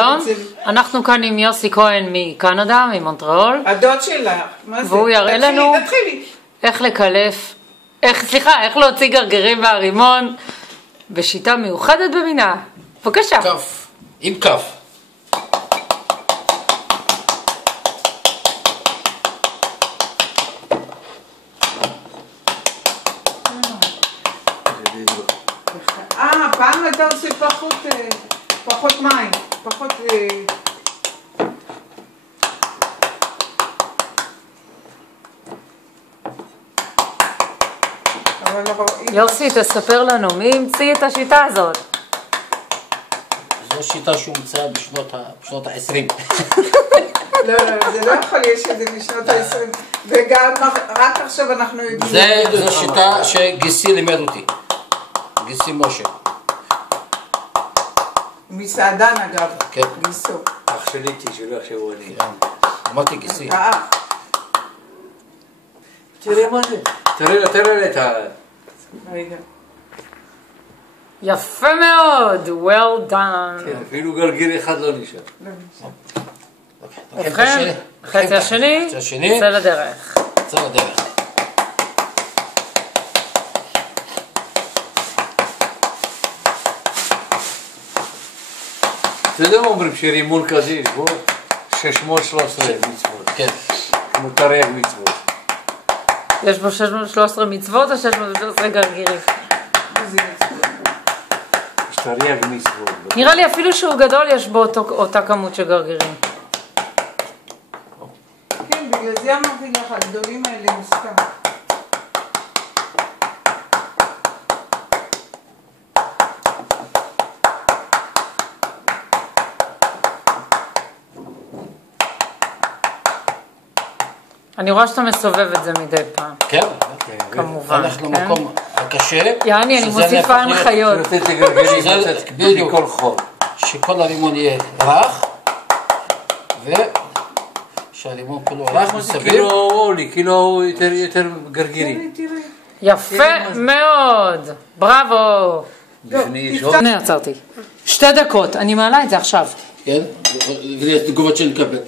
שלום, אנחנו כאן עם יוסי כהן מקנדה, ממונטריאול. הדוד שלך, מה זה? והוא יראה לנו איך לקלף, איך להוציא גרגירים מהרימון בשיטה מיוחדת במינה. בבקשה. כף, עם כף. פעם אתה עושה פחות מים, פחות... יוסי, תספר לנו, מי המציא את השיטה הזאת? זו שיטה שהומצאה בשנות ה-20. לא, זה לא יכול להיות שזה בשנות ה-20, וגם רק עכשיו אנחנו יודעים... זו שיטה שגיסי לימד אותי, גיסי משה. מסעדן אגב, כן. גיסו. אח שלי שלא יחשבו אני. אמרתי גיסי. האח. תראה מה זה. תראה את ה... רגע. יפה מאוד, well done. אפילו גרגיר אחד לא נשאר. ובכן, חצי השני, צא לדרך. צא לדרך. אתה יודע מה אומרים שרימון כזה יש בו 613 מצוות. כן. כמו תרי"ג מצוות. יש בו 613 מצוות או 613 גרגירים? איזה מצוות. יש תרי"ג מצוות. נראה לי אפילו שהוא גדול יש בו אותה כמות של גרגירים. כן, בגלל זה אמרתי לך, הגדולים האלה מוסכם. אני רואה שאתה מסובב את זה מדי פעם. כן. כמובן, הלך למקום הקשה. יעני, אני מוסיפה הנחיות. לתת לגרגרים לצאת מכל חור. שכל הרימון יהיה רך, ושהרימון כולו רך מסביב. כאילו אולי, כאילו יותר גרגירים. יפה מאוד, בראבו. הנה עצרתי. 2 דקות, אני מעלה את זה עכשיו. כן, תגובות שנקבל.